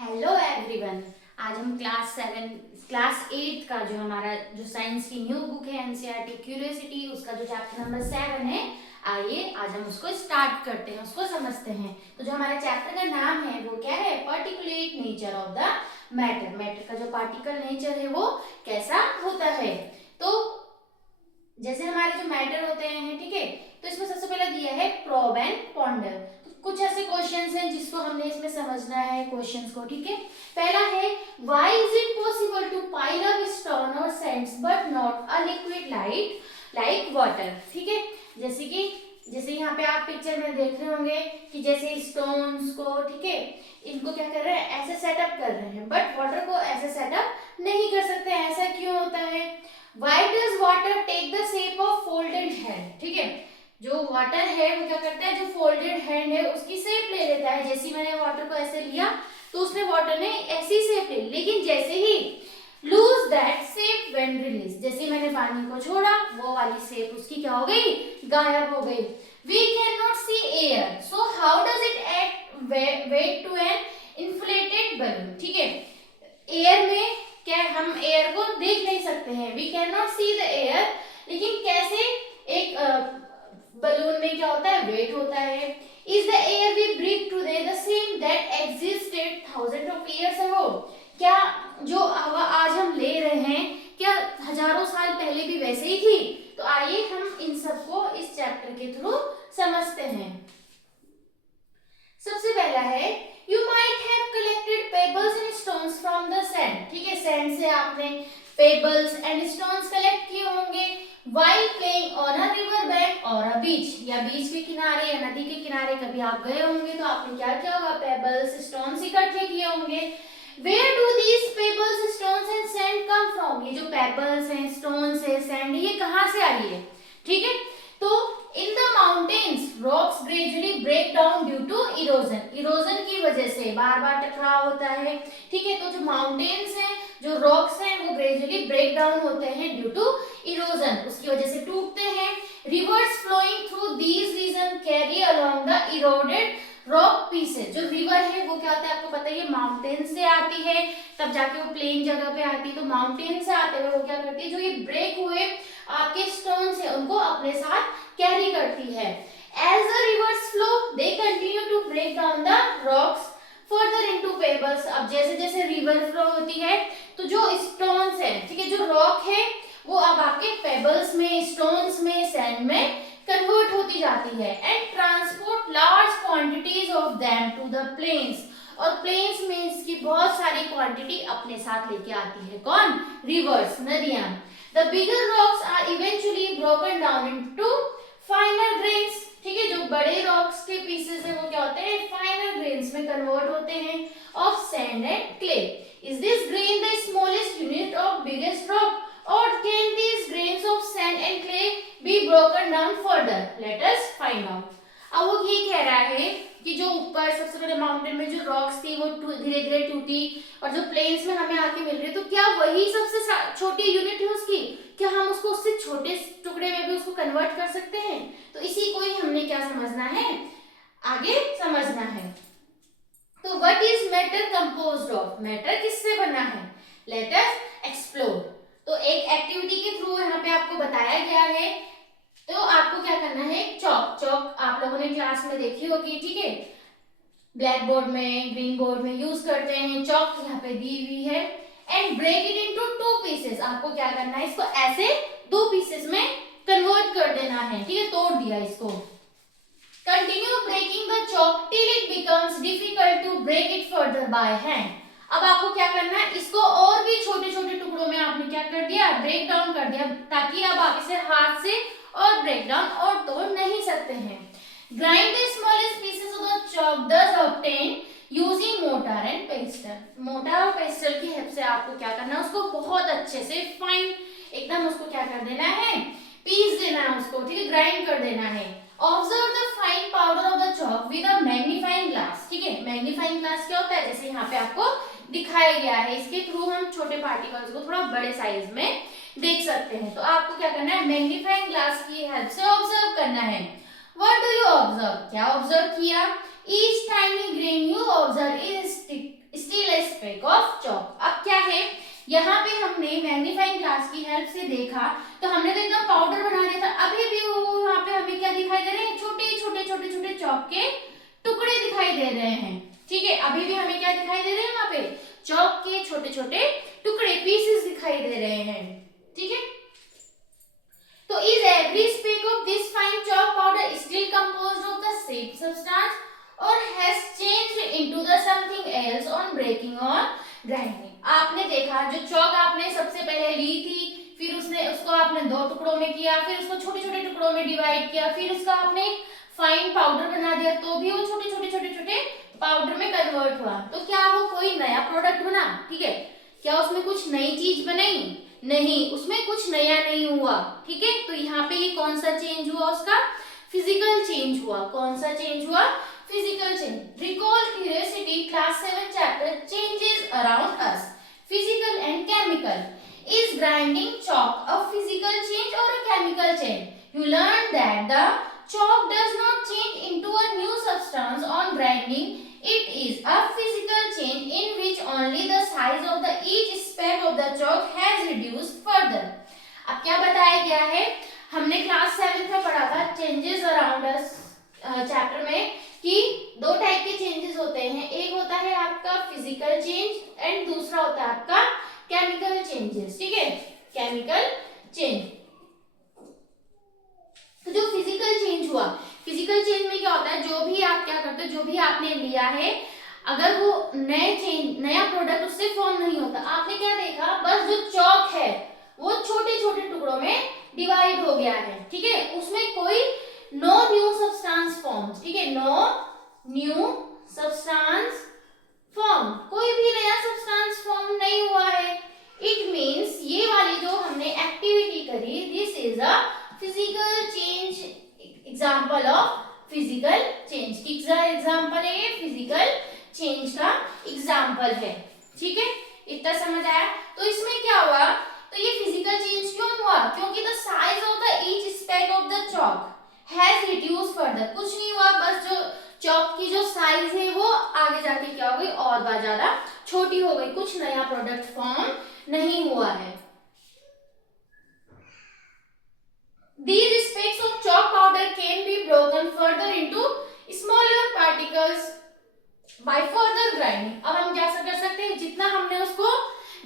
Hello everyone. आज हम class 8 का जो साइंस की न्यू बुक है एनसीईआरटी क्यूरियोसिटी, उसका जो चैप्टर नंबर 7 है, आइए आज हम उसको स्टार्ट करते हैं, उसको समझते हैं। तो जो हमारे चैप्टर का नाम है वो क्या है? Particulate nature of the matter. Matter का जो पार्टिकल नेचर है वो कैसा होता है। तो जैसे हमारे जो मैटर होते हैं, ठीक है, तो इसमें सबसे पहले दिया है प्रोब एंड पॉन्डर। तो कुछ ऐसे क्वेश्चंस हैं जिसको हमने इसमें समझना है क्वेश्चंस को, ठीक है। पहला है, why is it possible to pile up stone और sands but not a liquid like water. ठीक है, जैसे यहाँ पे आप पिक्चर में देख रहे होंगे कि जैसे स्टोन्स को, ठीक है, इनको क्या कर रहे हैं, ऐसे सेटअप कर रहे हैं, बट वाटर को ऐसे सेटअप नहीं कर सकते। ऐसा क्यों होता है? Why does water take the shape of folded hand? ठीक है, जो वाटर है वो क्या करता है, जो फोल्डेड हैंड है उसकी शेप ले लेता है। जैसे मैंने वाटर को ऐसे लिया तो उसने वाटर ने ऐसी शेप ले ली, लेकिन जैसे ही loose that shape when release, जैसे मैंने पानी को छोड़ा वो वाली शेप उसकी क्या हो गई, गायब हो गई। We can not see air, so how does it act weight to an inflated balloon. ठीक है, एयर में क्या हम एयर को देख नहीं सकते हैं, we can not see the air, लेकिन कैसे एक बलून में क्या होता है, वेट होता है। Is the air we breathe today the same that existed thousand of years ago. क्या जो हवा आज हम ले रहे हैं क्या हजारों साल पहले भी वैसे ही थी? तो आइए हम इन सबको इस चैप्टर के थ्रू समझते हैं। सबसे पहला है, you might have collected pebbles and stones from the sand. ठीक है, सैंड से आपने पेबल्स एंड स्टोन्स कलेक्ट किए होंगे while playing on a river bank और अ बीच, या बीच के किनारे या नदी के किनारे कभी आप गए होंगे तो आपने क्या किया होगा, पेबल्स स्टोन्स इकट्ठे किए होंगे। Where do these pebbles stones and sand come from? ये जो पेबल्स हैं, स्टोन्स है, सैंड, ये कहाँ से आ रही है? ठीक है, तो in the mountains rocks gradually break down due to erosion. Erosion की वजह से बार बार टकराव होता है। ठीक है, तो जो माउंटेन्स हैं, जो रॉक्स हैं, वो ग्रेजुअली ब्रेक डाउन होते हैं ड्यू टू इरोजन, उसकी वजह से टूटते हैं। Rivers flowing through these region carry along the eroded rock pieces. जो रिवर है वो क्या होता है, आपको पता है, ये माउंटेन से आती है, तब जाके वो प्लेन जगह पे आती है। तो माउंटेन से आते हुए वो क्या करती है, जो ये ब्रेक हुए आपके स्टोन्स है उनको अपने साथ कैरी करती है। As the rivers flow, they continue to break down the rocks further into pebbles। अब जैसे जैसे रिवर फ्लो होती है तो जो स्टोन्स है, ठीक है, जो रॉक है वो अब आपके पेबल्स में, स्टोन्स में, सैंड में कन्वर्ट होती जाती है and transport large quantities of them to the plains. और प्लेन्स में इसकी बहुत सारी क्वांटिटी अपने साथ लेके आती है। कौन? रिवर्स, नदियां। The bigger rocks are eventually broken down into finer grains। ठीक है, जो बड़े रॉक्स के पीसेस है वो क्या होते हैं, फाइनर ग्रेन्स में कन्वर्ट होते हैं of sand and clay. Is this grain the smallest unit of biggest rock और can these grains of sand and clay be broken down further? Let us find out। अब वो ये कह रहा है कि जो ऊपर सबसे बड़े माउंटेन में जो रॉक्स थी वो धीरे धीरे टूटी और जो प्लेन्स में हमें आके मिल रही है, तो क्या वही सबसे छोटी यूनिट है उसकी? क्या हम उसको उससे छोटे टुकड़े में भी उसको कन्वर्ट कर सकते हैं? तो इसी को ही हमने क्या समझना है, आगे समझना है। तो what is matter composed of? Matter किससे बना है? Let us explore. तो एक एक्टिविटी के थ्रू यहाँ पे आपको बताया गया है। तो आपको क्या करना है, चौक आप लोगों ने क्लास में देखी होगी, ठीक है, ब्लैक बोर्ड में, ग्रीन बोर्ड में यूज करते हैं। चौक यहाँ पे दी हुई है and break it into 2 pieces. आपको क्या करना है, इसको ऐसे 2 पीसेस में कन्वर्ट कर देना है। ठीक है, तोड़ दिया इसको। Continue breaking the chalk till it becomes difficult to break it further by hand. अब आपको क्या करना है, इसको और भी छोटे छोटे टुकड़ों में आपने क्या कर दिया, ब्रेक डाउन कर दिया, ताकि अब आप इसे हाथ से और ब्रेक डाउन और तोड़ नहीं सकते हैं। Grind the smallest pieces of the chalk thus obtained using motor and pastel. Motor और पेस्टल की हेल्प से आपको क्या करना है, उसको बहुत अच्छे से फाइन एकदम उसको क्या कर देना है, पीस देना है उसको, ठीक है, ग्राइंड कर देना है। Observe the fine powder of the chalk with a magnifying glass. ठीक है, मैग्नीफाइंग ग्लास क्या होता है, जैसे यहाँ पे आपको दिखाया गया है, इसके थ्रू हम छोटे पार्टिकल्स को थोड़ा बड़े साइज में देख सकते हैं। तो आपको क्या करना है, मैग्नीफाइंग ग्लास की हेल्प से ऑब्जर्व करना है। What do you observe? क्या ऑब्जर्व किया? Each tiny grain you observe is still a यहाँ पे हमने मैग्नीफाइंग ग्लास की हेल्प से देखा तो हमने तो एकदम पाउडर बना दिया था, अभी भी वो यहाँ पे हमें क्या दिखाई दे रहे हैं, छोटे छोटे छोटे छोटे चॉक के टुकड़े दिखाई दे रहे हैं। ठीक है, अभी भी हमें क्या दिखाई दे रहे हैं, वहां पे चॉक के छोटे छोटे टुकड़े पीसेस दिखाई दे रहे हैं। ठीक है, तो is every speck of this fine chalk powder still composed of the same substance और has changed into the something else on breaking और ग्राइंडिंग। आपने देखा जो चॉक आपने सबसे पहले ली थी, फिर उसको आपने दो टुकड़ों में किया, फिर उसको छोटे छोटे टुकड़ों में डिवाइड किया, फिर उसका आपने फाइन पाउडर बना दिया, तो भी वो छोटे छोटे छोटे छोटे पाउडर में कन्वर्ट हुआ। तो क्या वो कोई नया प्रोडक्ट बना? ठीक है, क्या उसमें कुछ नई चीज बनाई? नहीं, उसमें कुछ नया नहीं हुआ। ठीक है, तो यहाँ पे ये कौन सा चेंज हुआ? उसका फिजिकल चेंज हुआ। कौन सा चेंज हुआ? Physical change. Recall curiosity class 7 chapter changes around us, physical and chemical. Is grinding chalk a physical change or a chemical change? You learned that the chalk does not change into a new substance on grinding. It is a physical change in which only the size of the each speck of the chalk has reduced further. अब क्या बताया गया है? हमने class 7 में पढ़ा था changes around us chapter में कि दो टाइप के चेंजेस होते हैं, एक होता है आपका फिजिकल चेंज एंड दूसरा होता है आपका केमिकल चेंजेस। ठीक है, केमिकल चेंज। तो जो फिजिकल चेंज हुआ, फिजिकल चेंज में क्या होता है, जो भी आप क्या करते हो, जो भी आपने लिया है, अगर वो नया प्रोडक्ट उससे फॉर्म नहीं होता। आपने क्या देखा, बस जो चॉक है वो छोटे छोटे टुकड़ों में डिवाइड हो गया है। ठीक है, उसमें कोई नो न्यू सब्सटेंस फॉर्म। ठीक है, नो न्यू सब्सटेंस फॉर्म, कोई भी नया सब्सटेंस फॉर्म नहीं हुआ है। इट मीन्स ये वाली जो हमने एक्टिविटी करी, this is a physical change, example of physical change. किसका एग्जांपल है ये? फिजिकल चेंज का एग्जांपल है। ठीक है, इतना समझ आया? तो इसमें क्या हुआ, तो ये फिजिकल चेंज क्यों हुआ? क्योंकि the size of the each speck of the chalk has reduced further. कुछ नहीं हुआ, बस जो चॉक की जो साइज है वो आगे जाके क्या हो गई, और बार ज्यादा छोटी हो गई। कुछ नया प्रोडक्ट फॉर्म नहीं हुआ है। These specks of chalk powder can be broken further into smaller particles by further grinding. अब हम क्या कर सकते हैं, जितना हमने उसको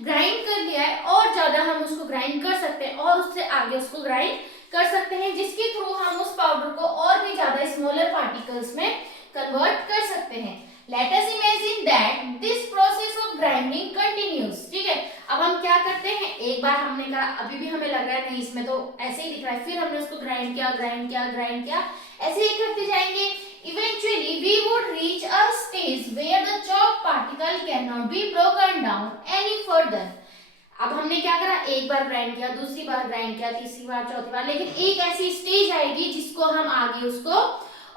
ग्राइंड कर लिया है और ज्यादा हम उसको ग्राइंड कर सकते हैं और उससे आगे उसको ग्राइंड कर सकते हैं, जिसके थ्रू हम उस पाउडर को और भी ज्यादा स्मॉलर पार्टिकल्स में कन्वर्ट कर सकते हैं। Let us imagine that this process of grinding continues. ठीक है, अब हम क्या करते हैं, एक बार हमने कहा, अभी भी हमें लग रहा है नहीं इसमें तो ऐसे ही दिख रहा है, फिर हमने उसको ग्राइंड किया ग्राइंड किया ग्राइंड किया, ऐसे ही करते जाएंगे। Eventually we would reach a stage where the chalk particle cannot be broken down any further. अब हमने क्या करा, एक बार ग्राइंड किया, दूसरी बार ग्राइंड किया, तीसरी बार, चौथी बार, लेकिन एक ऐसी स्टेज आएगी जिसको हम आगे उसको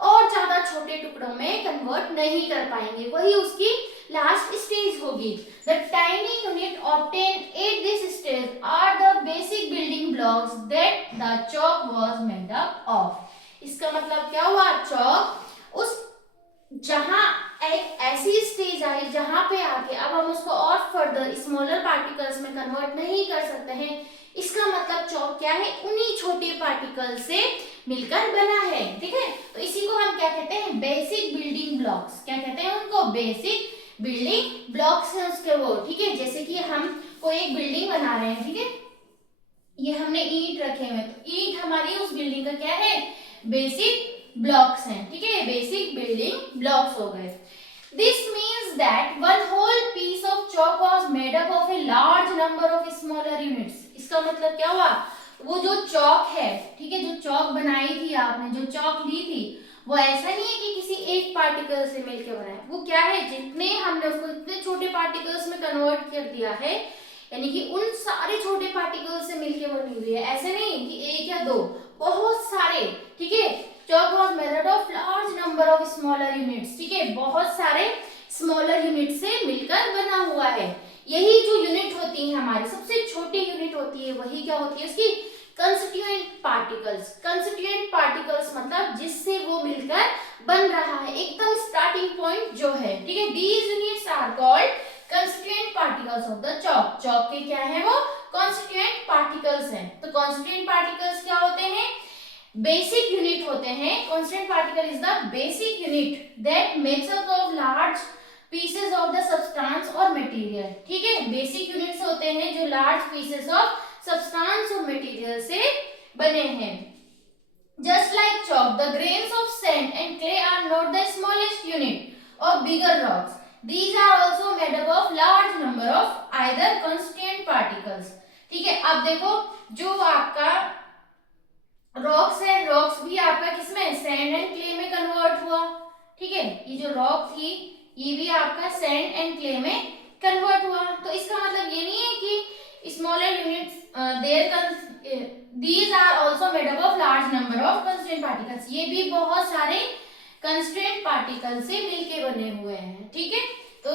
और ज्यादा छोटे टुकड़ों में कन्वर्ट नहीं कर पाएंगे, वही उसकी लास्ट स्टेज होगी। The tiny unit obtained at this stage are the basic building blocks that the chalk was made up of. इसका मतलब क्या हुआ, चॉक उस जहां एक ऐसी स्टेज आई जहां पे आके अब हम उसको और फर्दर स्मॉलर पार्टिकल्स में कन्वर्ट नहीं कर सकते हैं। इसका मतलब चॉक क्या है, उन्हीं छोटे पार्टिकल से मिलकर बना है। ठीक है, तो इसी को हम क्या कहते हैं, बेसिक बिल्डिंग ब्लॉक्स। क्या कहते हैं उनको, बेसिक बिल्डिंग ब्लॉक्स हैं उसके वो। ठीक है, जैसे कि हम कोई एक बिल्डिंग बना रहे हैं, ठीक है, ये हमने ईंट रखे हुए, तो ईंट हमारी उस बिल्डिंग का क्या है, बेसिक ब्लॉक्स हैं। ठीक है, बेसिक बिल्डिंग ब्लॉक्स हो गए। This means that one whole piece of chalk was made up of a large number of smaller units. इसका मतलब क्या हुआ, वो जो चॉक है, ठीक है, जो चॉक बनाई थी आपने, जो चॉक ली थी, वो ऐसा नहीं है कि किसी एक पार्टिकल से मिलकर बना है। वो क्या है, जितने हमने उसको इतने छोटे पार्टिकल्स में कन्वर्ट कर दिया है, यानी कि उन सारे छोटे पार्टिकल्स से मिलकर बनी हुई है। ऐसे नहीं कि एक या दो, बहुत सारे। ठीक है, chalk was made of large number of smaller units. ठीक है, बहुत सारे स्मॉलर यूनिट से मिलकर बना हुआ है। यही जो यूनिट होती है हमारी, सबसे छोटी यूनिट होती है, वही क्या होती है उसकी, कंस्टिट्यूएंट पार्टिकल्स। कंस्टिट्यूएंट पार्टिकल्स मतलब जिससे वो मिलकर बन रहा है, एकदम स्टार्टिंग पॉइंट जो है। ठीक है, these units are called constituent particles particles of the chalk। chalk के क्या है वो कॉन्स्टिट्यूएंट पार्टिकल्स हैं। तो कॉन्स्टिट्यूएंट पार्टिकल्स क्या होते हैं, बेसिक यूनिट होते हैं। Constituent particle is the basic unit that makes up of large pieces of the substance और मटेरियल। ठीक है, बेसिक यूनिट्स होते हैं जो लार्ज पीसेस ऑफ सब्सटेंस और मटेरियल से बने हैं। Just like chalk, the grains of sand and clay are not the smallest unit of bigger rocks. These are also made up of large number of either constituent particles. ठीक है, अब देखो जो आपका रॉक्स है, रॉक्स भी आपका किसमें सैंड एंड क्ले में कन्वर्ट हुआ। ठीक है, ये जो रॉक थी ये भी आपका सैंड एंड क्ले में कन्वर्ट हुआ। तो इसका मतलब ये नहीं है कि smaller units these are also made up of large number of constituent particles। ये भी बहुत सारे constituent particles से मिलके बने हुए हैं। ठीक है, तो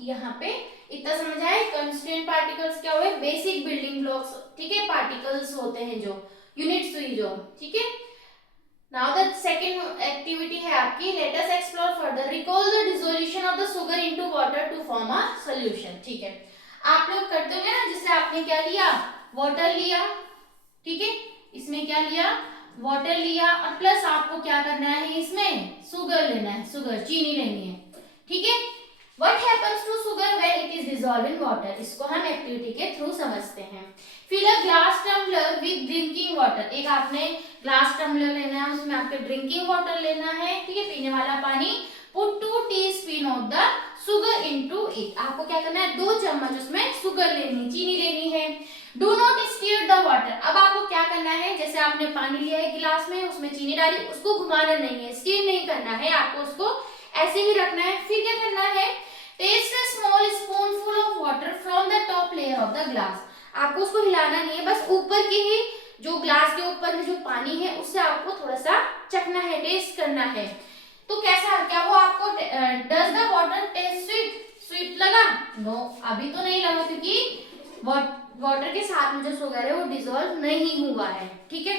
यहाँ पे इतना समझ आए constituent particles क्या हुए, बेसिक बिल्डिंग ब्लॉक्स। ठीक है, पार्टिकल्स होते हैं जो यूनिट्स हुई जो। ठीक है, now the second activity है आपकी let us explore further, recall the dissolution of the sugar into water to form a solution। ठीक है, आप लोग करते होंगे ना, जिससे आपने क्या लिया, वाटर लिया। ठीक है, इसमें क्या लिया, वाटर लिया और प्लस आपको क्या करना है, इसमें शुगर लेना है, शुगर चीनी लेनी है। ठीक है, what happens to sugar when it is dissolve in water, इसको हम एक्टिविटी के थ्रू समझते हैं। Fill a glass tumbler with drinking water, एक आपने ग्लास टम्बलर लेना है, उसमें आपके ड्रिंकिंग वाटर लेना है। ठीक है, पीने वाला पानी। Put 2 teaspoon of the sugar into it, आपको क्या करना है, 2 चम्मच उसमें शुगर लेनी, चीनी लेनी है। Do not stir the water, अब आपको क्या करना है, जैसे आपने पानी लिया है गिलास में, उसमें चीनी डाली, उसको घुमाना नहीं है, स्टीर नहीं करना है, आपको उसको ऐसे ही रखना है। फिर क्या करना है, taste a small spoonful of water from the top layer of the glass, आपको उसको हिलाना नहीं है, बस ऊपर के ही जो ग्लास के ऊपर में जो पानी है उससे आपको थोड़ा सा चखना है, टेस्ट करना है। तो कैसा, क्या वो आपको does the water test sweet, sweet लगा? नो, अभी तो नहीं लगा, क्योंकि वाटर के साथ में जो शुगर है वो डिसॉल्व नहीं हुआ है। ठीक है,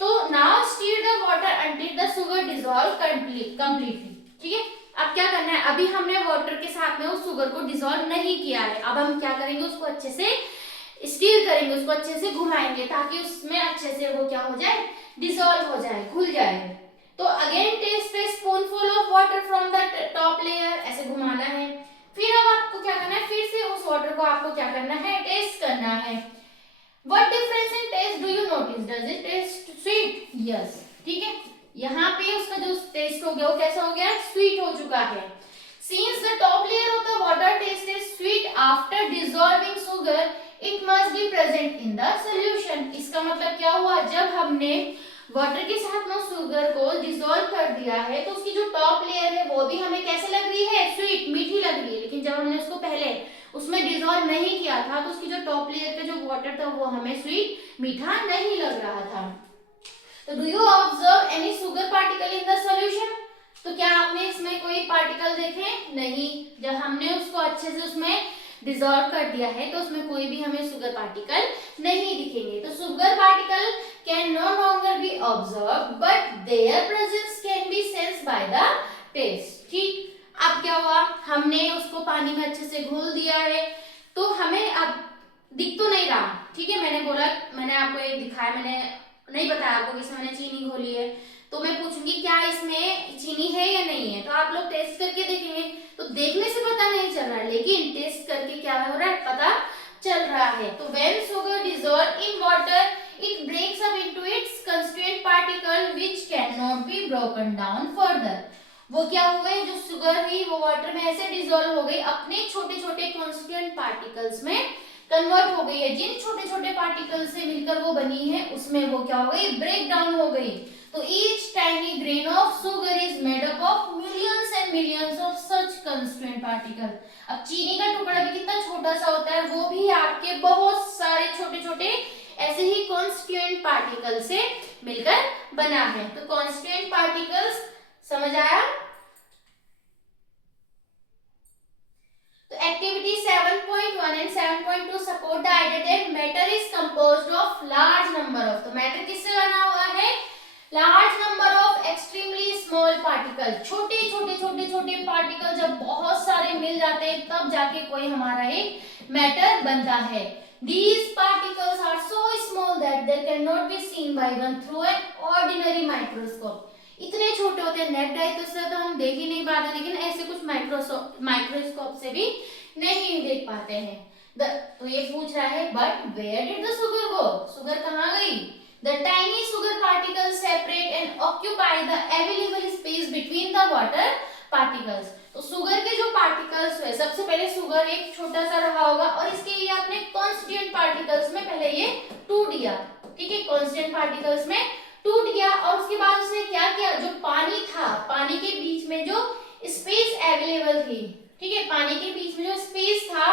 तो now stir the water until the sugar dissolve completely. ठीक है, अब क्या करना है, अभी हमने वाटर के साथ में उस शुगर को डिसॉल्व नहीं किया है, अब हम क्या करेंगे, उसको अच्छे से स्टीर करेंगे, उसको अच्छे से घुमाएंगे ताकि उसमें अच्छे से वो क्या हो जाए, डिसॉल्व हो जाए, घुल जाए। तो again taste a spoonful of water from the top layer, ऐसे घुमाना है। फिर अब आपको क्या करना है, फिर से उस वाटर को आपको क्या करना है, टेस्ट करना है। What difference in taste do you notice, does it taste sweet? Yes. ठीक है, यहाँ पे उसका जो टेस्ट हो गया वो कैसा हो गया, स्वीट हो चुका है। Since the top layer of the water taste is sweet after dissolving sugar, it must be present in the solution. इसका मतलब क्या हुआ, जब हमने वाटर के साथ में शुगर को डिसॉल्व कर दिया है तो उसकी जो टॉप लेयर है वो भी हमें कैसे लग रही है, स्वीट, मीठी लग रही है। लेकिन जब हमने उसको पहले उसमें डिसॉल्व नहीं किया था तो उसकी जो टॉप लेयर का जो वाटर था वो हमें स्वीट, मीठा नहीं लग रहा था। तो do you observe any sugar particle in the solution, तो क्या आपने इसमें कोई पार्टिकल देखे? नहीं, जब हमने उसको अच्छे से उसमें डिसॉल्व कर दिया है तो उसमें कोई भी हमें शुगर पार्टिकल नहीं दिखेंगे। तो sugar particle can no longer be observe but their presence can be sensed by the taste. ठीक, अब क्या हुआ, हमने उसको पानी में अच्छे से घोल दिया है तो हमें अब दिख तो नहीं रहा। ठीक है, मैंने बोला, मैंने आपको ये दिखाया, मैंने नहीं बताया आपको कि इसमें मैंने चीनी घोली है, तो मैं पूछूंगी क्या इसमें चीनी है या नहीं है, तो आप लोग टेस्ट करके देखेंगे। तो देखने से पता नहीं चल रहा है, लेकिन टेस्ट करके क्या हो रहा है, पता चल रहा है। तो when sugar dissolved in water, it breaks up into its constituent particle which cannot be broken down further। वो क्या हुए, जो शुगर हुई वो वाटर में ऐसे डिसॉल्व हो गई, अपने छोटे छोटे कॉन्स्टिट्यूएंट पार्टिकल्स में कन्वर्ट हो गई है। जिन छोटे छोटे पार्टिकल से मिलकर वो बनी है उसमें वो क्या हो गई, ब्रेक डाउन हो गई। तो each tiny grain of sugar is made up of millions and millions of such constituent particles। अब चीनी का टुकड़ा भी कितना छोटा सा होता है, वो भी आपके बहुत सारे छोटे छोटे ऐसे ही कॉन्स्टिट्यूएंट पार्टिकल से मिलकर बना है। तो कॉन्स्टिट्यूएंट पार्टिकल्स समझ आया। तो activity 7.1 and 7.2 support the idea that matter is composed of large number of, तो मैटर किससे बना हुआ है, large number of extremely small particle, छोटे छोटे छोटे छोटे पार्टिकल जब बहुत सारे मिल जाते हैं तब जाके कोई हमारा एक मैटर बनता है। These particles are so small that they cannot be seen by one through an ordinary microscope. इतने छोटे होते हैं, नेक्ड आई तो हम देख ही नहीं पाते, लेकिन ऐसे कुछ माइक्रोस्कोप से भी नहीं देख पाते हैं। तो ये पूछ रहा है but where did the sugar go, sugar कहाँ गई? The tiny sugar particles separate and occupy the available space between the water particles. तो शुगर के जो पार्टिकल्स है, सबसे पहले शुगर एक छोटा सा रहा होगा और इसके ये अपने कांस्टेंट पार्टिकल्स में पहले ये टूट गया, ठीक है, कांस्टेंट पार्टिकल्स में टूट गया और उसके बाद उसने क्या किया, जो पानी था, पानी के बीच में जो स्पेस अवेलेबल थी, ठीक है, पानी के बीच में जो स्पेस था,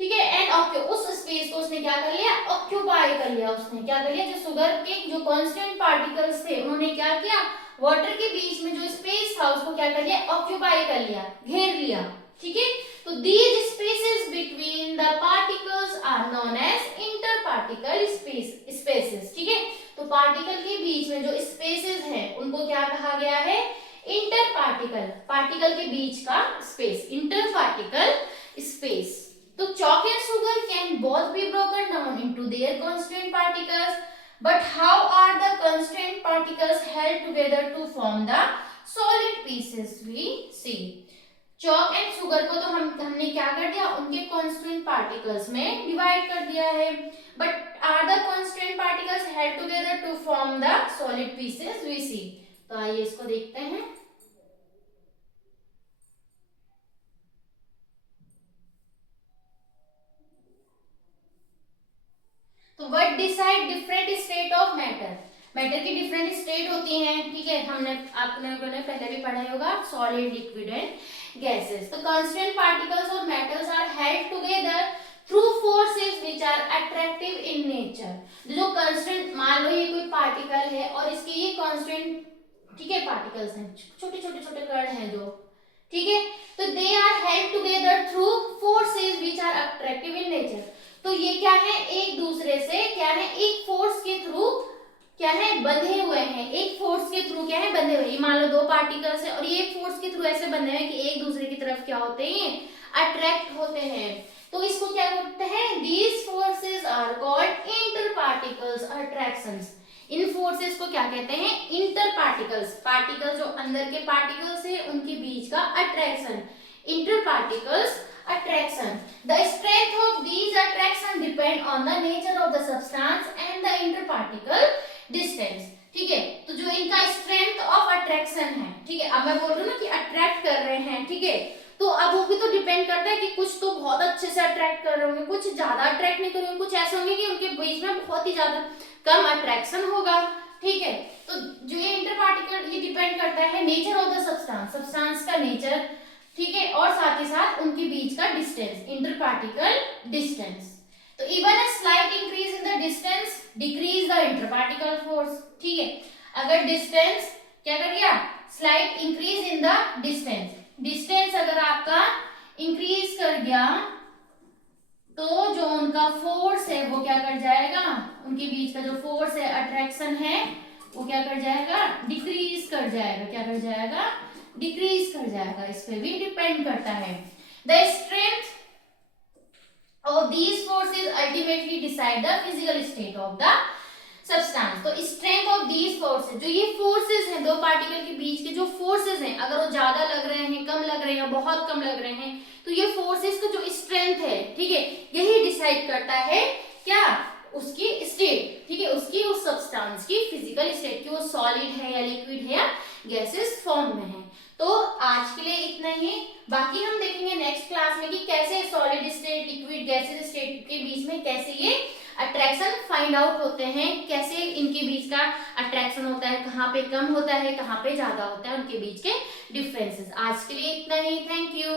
ठीक है, एंड उस स्पेस को उसने क्या कर लिया, ऑक्यूपाई कर लिया। उसने क्या कर लिया, जो शुगर के जो कांस्टेंट पार्टिकल्स थे उन्होंने क्या किया, वाटर के बीच में जो स्पेस था उसको क्या कर लिया, ऑक्यूपाई कर लिया, घेर लिया, ठीक है। तो these spaces between the particles are known as inter particle spaces, ठीक है। तो पार्टिकल के बीच में जो स्पेसेस हैं उनको क्या कहा गया है, इंटर पार्टिकल, पार्टिकल के बीच का स्पेस, इंटर पार्टिकल स्पेस। तो chalk and sugar can both be broken down into their constant particles, but how are the constant particles held together to form the solid pieces? We see. chalk and sugar को तो हमने क्या कर दिया, उनके constant particles में divide कर दिया है, but are the constant particles held together to form the solid pieces? We see. तो आइए इसको देखते हैं। तो what decide different state of matter, matter की डिफरेंट स्टेट होती हैं, ठीक है, हमने आपने पहले भी पढ़ा होगा, सॉलिड, लिक्विड एंड गैसेस। तो कांस्टेंट पार्टिकल्स और metals are held together through forces which are attractive in nature. जो कांस्टेंट, मान लो ये कोई पार्टिकल है और इसके ये कांस्टेंट, ठीक है, पार्टिकल्स हैं, छोटे छोटे छोटे कण हैं जो, ठीक है, तो they are held together through forces which are attractive in nature. तो ये क्या है, एक दूसरे से क्या है, एक फोर्स के थ्रू क्या है, बंधे हुए हैं, एक फोर्स के थ्रू क्या है, बंधे हुए। ये मान लो दो पार्टिकल्स है और ये एक फोर्स के थ्रू ऐसे बंधे हैं कि एक दूसरे की तरफ क्या होते हैं, अट्रैक्ट होते हैं। तो इसको क्या बोलते हैं, these forces are called inter particles attractions. इन फोर्सेस को क्या कहते हैं, इंटर पार्टिकल्स, पार्टिकल जो अंदर के पार्टिकल्स है उनके बीच का attraction, inter particles attraction. The strength of these attraction depend on the nature of the substance and the interparticle distance. ठीक है, तो जो इनका स्ट्रेंथ ऑफ अट्रैक्शन है, ठीक है, अब मैं बोल रही हूँ ना कि अट्रैक्ट कर रहे हैं, ठीक है, तो अब वो भी तो डिपेंड करता है कि कुछ तो बहुत अच्छे से अट्रैक्ट कर रहे होंगे, कुछ ज्यादा अट्रैक्ट नहीं कर रहे होंगे, कुछ ऐसे होंगे कि उनके बीच में बहुत ही ज्यादा कम अट्रैक्शन होगा, ठीक है। तो जो ये इंटरपार्टिकल, ये डिपेंड करता है nature of the substance, substance का नेचर, ठीक है, और साथ ही साथ उनके बीच का डिस्टेंस, इंटरपार्टिकल डिस्टेंस। तो even a slight increase in the distance decrease the interparticle force, ठीक है, अगर डिस्टेंस क्या कर गया, slight increase in the distance, distance अगर आपका इंक्रीज कर गया तो जो उनका फोर्स है वो क्या कर जाएगा, उनके बीच का जो फोर्स है, अट्रैक्शन है, वो क्या कर जाएगा, डिक्रीज कर जाएगा, क्या कर जाएगा, डिक्रीज कर जाएगा। इस पे भी डिपेंड करता है। The strength of these forces ultimately decide the physical state of the substance. तो स्ट्रेंथ ऑफ दीज फोर्सेस, जो ये फोर्सेस हैं, दो पार्टिकल के बीच के जो फोर्सेस हैं, अगर वो ज्यादा लग रहे हैं, कम लग रहे हैं, बहुत कम लग रहे हैं, तो ये फोर्सेस का जो स्ट्रेंथ है, ठीक है, यही डिसाइड करता है क्या, उसकी स्टेट, ठीक है, उसकी उस सब्सटेंस की फिजिकल स्टेट, कि वो सॉलिड है या लिक्विड है या गैसेस फॉर्म में है। तो आज के लिए इतना ही, बाकी हम देखेंगे नेक्स्ट क्लास में कि कैसे solid state, liquid, gases state के बीच में कैसे ये अट्रैक्शन फाइंड आउट होते हैं, कैसे इनके बीच का अट्रैक्शन होता है, कहाँ पे कम होता है, कहाँ पे ज्यादा होता है, उनके बीच के डिफरेंसेस। आज के लिए इतना ही, थैंक यू।